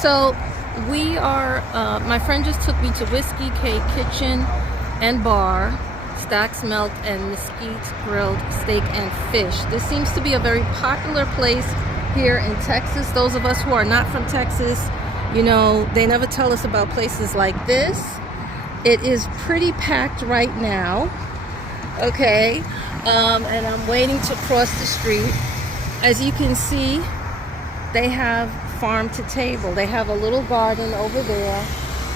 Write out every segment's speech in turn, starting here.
So we are, my friend just took me to Whiskey Cake Kitchen and Bar, Stacks Melt, and Mesquite Grilled Steak and Fish. This seems to be a very popular place here in Texas. Those of us who are not from Texas, you know, they never tell us about places like this. It is pretty packed right now, okay? And I'm waiting to cross the street. As you can see, they have farm to table. They have a little garden over there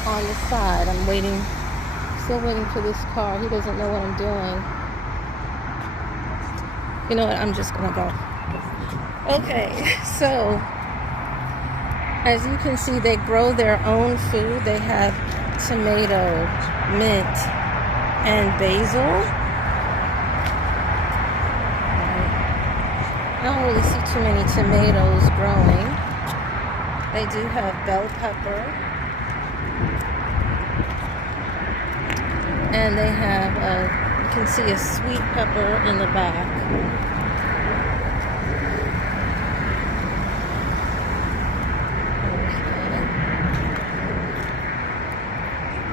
on the side. I'm waiting, still waiting for this car. He doesn't know what I'm doing. You know what, I'm just gonna go. Okay, so as you can see, they grow their own food. They have tomato, mint, and basil. I don't really see too many tomatoes growing. They do have bell pepper. And they have, you can see a sweet pepper in the back.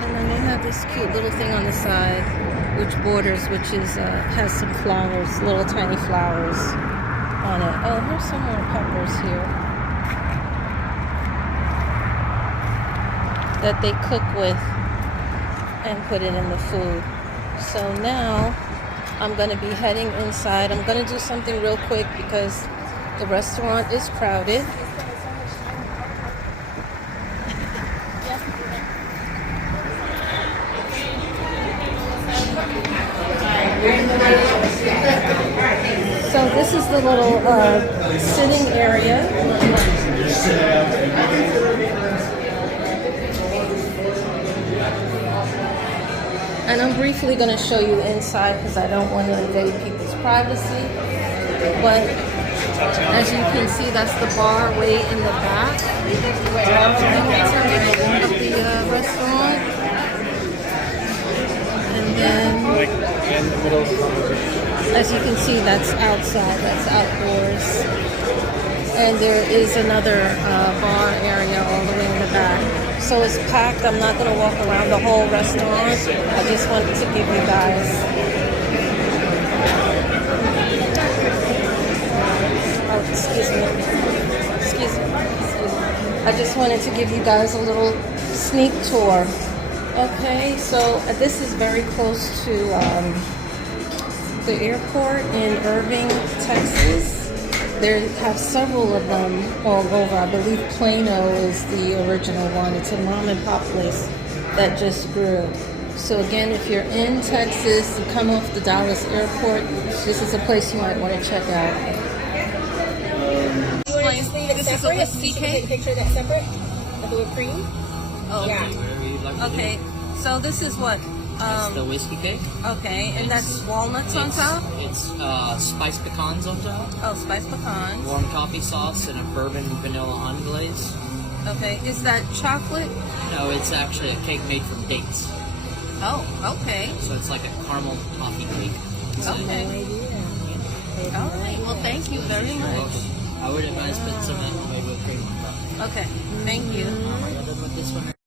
And then they have this cute little thing on the side, which is has some flowers, little tiny flowers on it. Oh, here's some more peppers here that they cook with and put it in the food. So now I'm going to be heading inside. I'm going to do something real quick because the restaurant is crowded. So this is the little sitting area. And I'm briefly going to show you inside because I don't want to invade people's privacy. But as you can see, that's the bar way in the back of the restaurant. And then, as you can see, that's outside, that's outdoors. And there is another bar area all the way in the back. So it's packed. I'm not going to walk around the whole restaurant. I just wanted to give you guys excuse me. I just wanted to give you guys a little sneak tour. Okay, so this is very close to the airport in Irving, Texas. There have several of them all over. I believe Plano is the original one. It's a mom and pop place that just grew. So again, if you're in Texas, you come off the Dallas airport, this is a place you might want to check out. This is a whiskey cake. Take a picture of that separate of the whipped cream. Oh, yeah. Okay. So this is what? It's the whiskey cake. Okay, and that's walnuts on top? It's spiced pecans on top. Oh, spiced pecans. Warm coffee sauce and a bourbon vanilla on glaze. Okay, is that chocolate? No, it's actually a cake made from dates. Oh, okay. So it's like a caramel toffee cake. Okay. All right, well, thank you very much. I would advise putting some in whipped cream on top. Okay, thank you. Other with this one.